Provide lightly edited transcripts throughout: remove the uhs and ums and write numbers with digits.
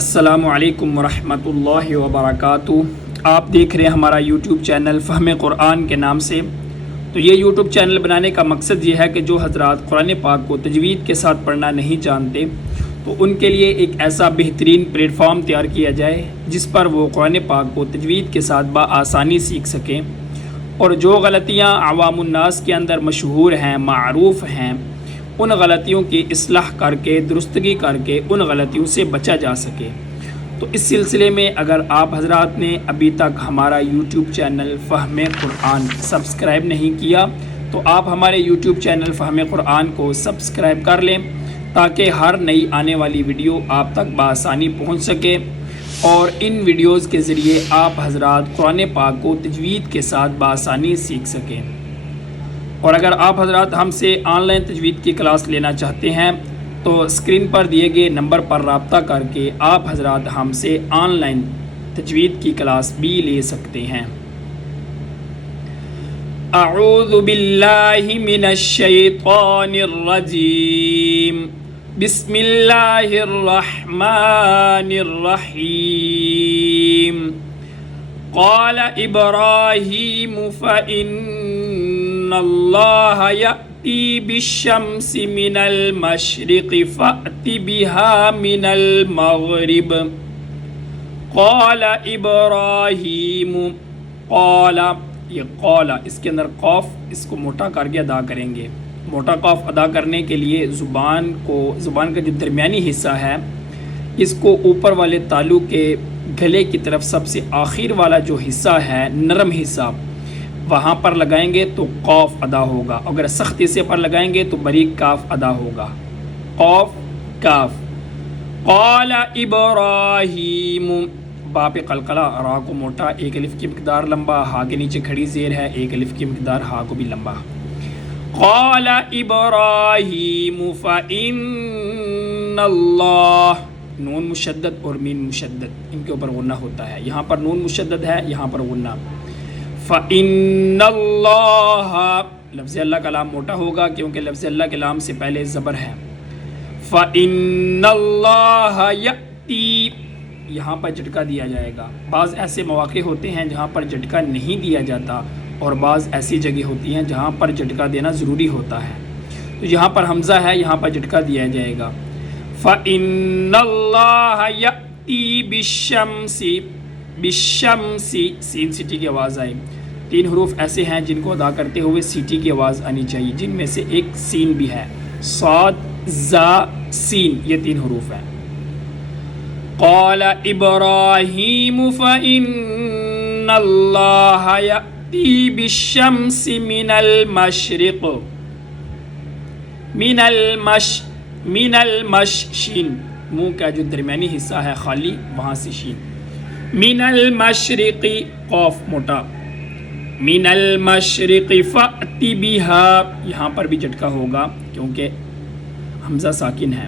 السلام علیکم ورحمۃ اللہ وبرکاتہ۔ آپ دیکھ رہے ہیں ہمارا یوٹیوب چینل فہم قرآن کے نام سے۔ تو یہ یوٹیوب چینل بنانے کا مقصد یہ ہے کہ جو حضرات قرآن پاک کو تجوید کے ساتھ پڑھنا نہیں جانتے تو ان کے لیے ایک ایسا بہترین پلیٹ فارم تیار کیا جائے جس پر وہ قرآن پاک کو تجوید کے ساتھ بآسانی سیکھ سکیں، اور جو غلطیاں عوام الناس کے اندر مشہور ہیں، معروف ہیں، ان غلطیوں کی اصلاح کر کے، درستگی کر کے ان غلطیوں سے بچا جا سکے۔ تو اس سلسلے میں اگر آپ حضرات نے ابھی تک ہمارا یوٹیوب چینل فہم قرآن سبسکرائب نہیں کیا تو آپ ہمارے یوٹیوب چینل فہم قرآن کو سبسکرائب کر لیں تاکہ ہر نئی آنے والی ویڈیو آپ تک بآسانی پہنچ سکے، اور ان ویڈیوز کے ذریعے آپ حضرات قرآن پاک کو تجوید کے ساتھ بآسانی سیکھ سکیں۔ اور اگر آپ حضرات ہم سے آن لائن تجوید کی کلاس لینا چاہتے ہیں تو اسکرین پر دیے گئے نمبر پر رابطہ کر کے آپ حضرات ہم سے آن لائن تجوید کی کلاس بھی لے سکتے ہیں۔ اعوذ باللہ من الشیطان الرجیم، بسم اللہ الرحمن الرحیم۔ قال ابراہیم فإن اللہ یأتی بالشمس من المشرق فأت بها من المغرب۔ قال ابراہیم، قال، یہ قال اس کے اندر قاف اس کو موٹا کر کے ادا کریں گے۔ موٹا قاف ادا کرنے کے لیے زبان کا جو درمیانی حصہ ہے اس کو اوپر والے تالو کے گلے کی طرف سب سے آخر والا جو حصہ ہے، نرم حصہ، وہاں پر لگائیں گے تو قاف ادا ہوگا۔ اگر سخت حصے پر لگائیں گے تو باریک کاف ادا ہوگا، قاف کاف۔ قال ابراہیم، با پہ قلقلہ، را کو موٹا، ایک الف کی مقدار لمبا، ہا کے نیچے کھڑی زیر ہے، ایک الف کی مقدار ہا کو بھی لمبا۔ قال ابراہیم فإن اللہ، نون مشدد اور مین مشدد ان کے اوپر غنہ ہوتا ہے، یہاں پر نون مشدد ہے، یہاں پر غنہ۔ فإن اللہ، لفظ اللہ کا لام موٹا ہوگا کیونکہ لفظ اللہ کے لام سے پہلے زبر ہے۔ فإن اللہ یأتی، یہاں پر جھٹکا دیا جائے گا۔ بعض ایسے مواقع ہوتے ہیں جہاں پر جھٹکا نہیں دیا جاتا، اور بعض ایسی جگہ ہوتی ہیں جہاں پر جھٹکا دینا ضروری ہوتا ہے، تو یہاں پر حمزہ ہے، یہاں پر جھٹکا دیا جائے گا۔ فإن اللہ یأتی بالشمس، بالشمس، سین سیٹی کی آواز آئے۔ تین حروف ایسے ہیں جن کو ادا کرتے ہوئے سیٹی کی آواز آنی چاہیے، جن میں سے ایک سین بھی ہے، صاد زا سین، یہ تین حروف ہیں۔ قال ابراہیم فإن اللہ یأتی بالشمس من المشرق، من المش، شین، منہ کا جو درمیانی حصہ ہے خالی وہاں سے شین۔ من المشرق، قاف موٹا، من المشرق فأت بها، یہاں پر بھی جھٹکا ہوگا کیونکہ حمزہ ساکن ہے۔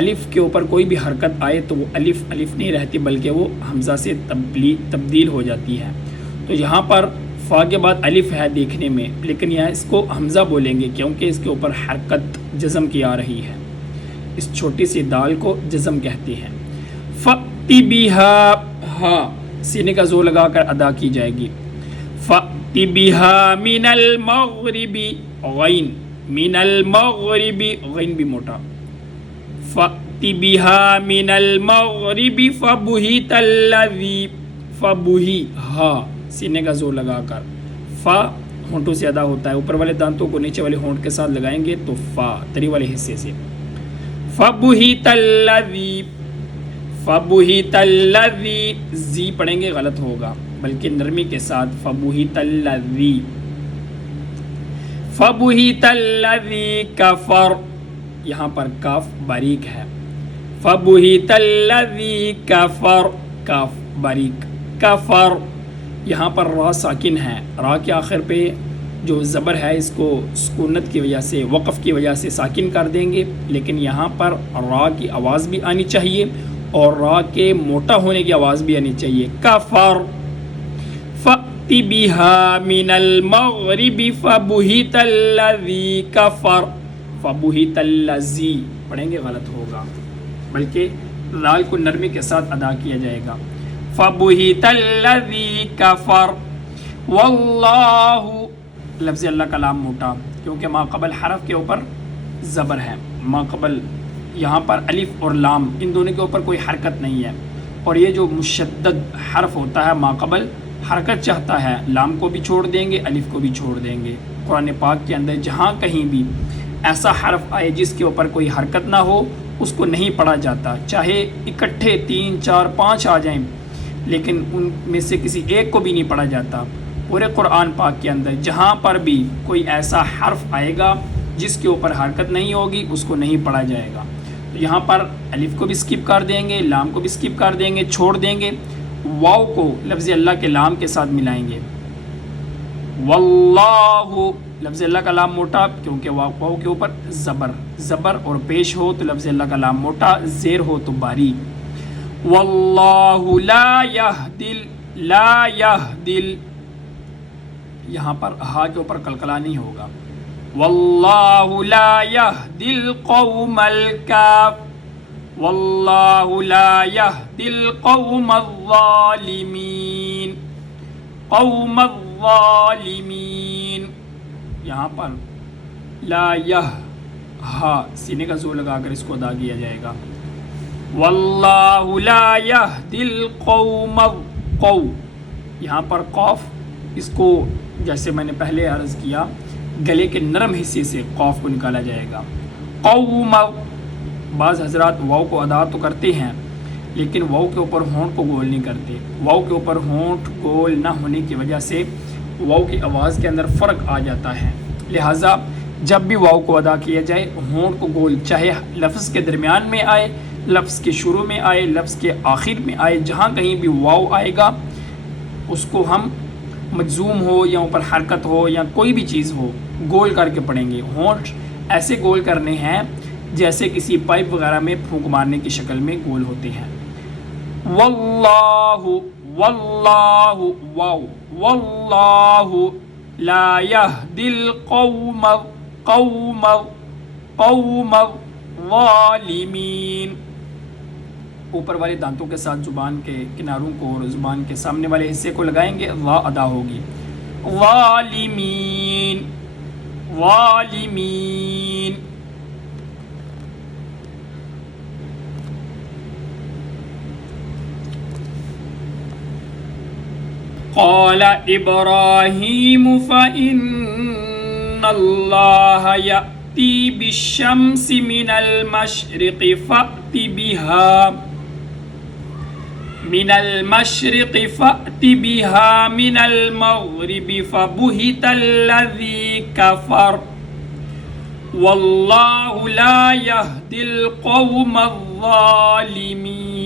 الف کے اوپر کوئی بھی حرکت آئے تو وہ الف نہیں رہتی بلکہ وہ حمزہ سے تبدیل ہو جاتی ہے۔ تو یہاں پر فا کے بعد الف ہے دیکھنے میں، لیکن یہاں اس کو حمزہ بولیں گے کیونکہ اس کے اوپر حرکت جزم کی آ رہی ہے، اس چھوٹی سی دال کو جزم کہتے ہیں۔ فأت بها، ہاں سینے کا زور لگا کر ادا کی جائے گی۔ فأت بها من المغرب، غین، من المغرب، غین بھی موٹا۔ فأت بها من المغرب فبہت الذی، فبہی، ہاں سینے کا زور لگا کر، فا ہونٹوں سے ادا ہوتا ہے، اوپر والے دانتوں کو نیچے والے ہونٹ کے ساتھ لگائیں گے تو فا تری والے حصے سے۔ فبہت الذی، فبہت الذی، زی پڑھیں گے غلط ہوگا بلکہ نرمی کے ساتھ، فبہت الذی، فبہت الذی کفر، یہاں پر کاف باریک ہے۔ فبہت الذی کفر، کاف باریک، کفر، یہاں پر را ساکن ہے، را کے آخر پہ جو زبر ہے اس کو سکونت کی وجہ سے، وقف کی وجہ سے ساکن کر دیں گے، لیکن یہاں پر را کی آواز بھی آنی چاہیے اور را کے موٹا ہونے کی آواز بھی آنی چاہیے۔ کفر، فأت بها من المغرب فبہت الذی کفر، فبہت الذی پڑھیں گے غلط ہوگا، بلکہ دال کو نرمی کے ساتھ ادا کیا جائے گا. فَبُهِتَ الَّذِي كَفَرَ وَاللَّهُ لفظ اللہ کا لام موٹا کیونکہ ما قبل حرف کے اوپر زبر ہے. ما قبل یہاں پر الف اور لام ان دونوں کے اوپر کوئی حرکت نہیں ہے, اور یہ جو مشدد حرف ہوتا ہے ما قبل حرکت چاہتا ہے, لام کو بھی چھوڑ دیں گے, الف کو بھی چھوڑ دیں گے. قرآن پاک کے اندر جہاں کہیں بھی ایسا حرف آئے جس کے اوپر کوئی حرکت نہ ہو اس کو نہیں پڑھا جاتا, چاہے اکٹھے 3 4 5 آ جائیں لیکن ان میں سے کسی ایک کو بھی نہیں پڑھا جاتا. پورے قرآن پاک کے اندر جہاں پر بھی کوئی ایسا حرف آئے گا جس کے اوپر حرکت نہیں ہوگی اس کو نہیں پڑھا جائے گا. تو یہاں پر الف کو بھی سکپ کر دیں گے, لام کو بھی سکپ کر دیں گے, چھوڑ دیں گے. واو کو لفظ اللہ کے لام کے ساتھ ملائیں گے. واللہ لفظ اللہ کا لام موٹا کیونکہ واو کے اوپر زبر اور پیش ہو تو لفظ اللہ کا لام موٹا, زیر ہو تو باریک. واللہ لا یہدی یہاں پر ہا کے اوپر قلقلہ نہیں ہوگا. واللہ لا یہدی القوم واللہ لا یہدی القوم الظالمین. قوم الظالمین یہاں پر لا ہا سینے کا زور لگا کر اس کو ادا کیا جائے گا. واللہ لا یہدی القوم قو یہاں پر قوف اس کو جیسے میں نے پہلے عرض کیا گلے کے نرم حصے سے قوف کو نکالا جائے گا. قوم بعض حضرات واو کو ادا تو کرتے ہیں لیکن واو کے اوپر ہونٹ کو گول نہیں کرتے. واو کے اوپر ہونٹ گول نہ ہونے کی وجہ سے واو کی آواز کے اندر فرق آ جاتا ہے. لہٰذا جب بھی واو کو ادا کیا جائے ہونٹ کو گول, چاہے لفظ کے درمیان میں آئے, لفظ کے شروع میں آئے, لفظ کے آخر میں آئے, جہاں کہیں بھی واو آئے گا اس کو ہم مجزوم ہو یا اوپر حرکت ہو یا کوئی بھی چیز ہو گول کر کے پڑھیں گے. ہونٹ ایسے گول کرنے ہیں جیسے کسی پائپ وغیرہ میں پھونک مارنے کی شکل میں گول ہوتے ہیں. واللہ واو واللہ لا یہدی القوم الظالمین. اوپر والے دانتوں کے ساتھ زبان کے کناروں کو اور زبان کے سامنے والے حصے کو لگائیں گے, وا ادا ہوگی. ظالمین ظالمین. قال ابراہیم فإن اللہ یأتی بالشمس من المشرق فأت بها من المغرب فبہت الذی کفر واللہ لا یہدی القوم الظالمین.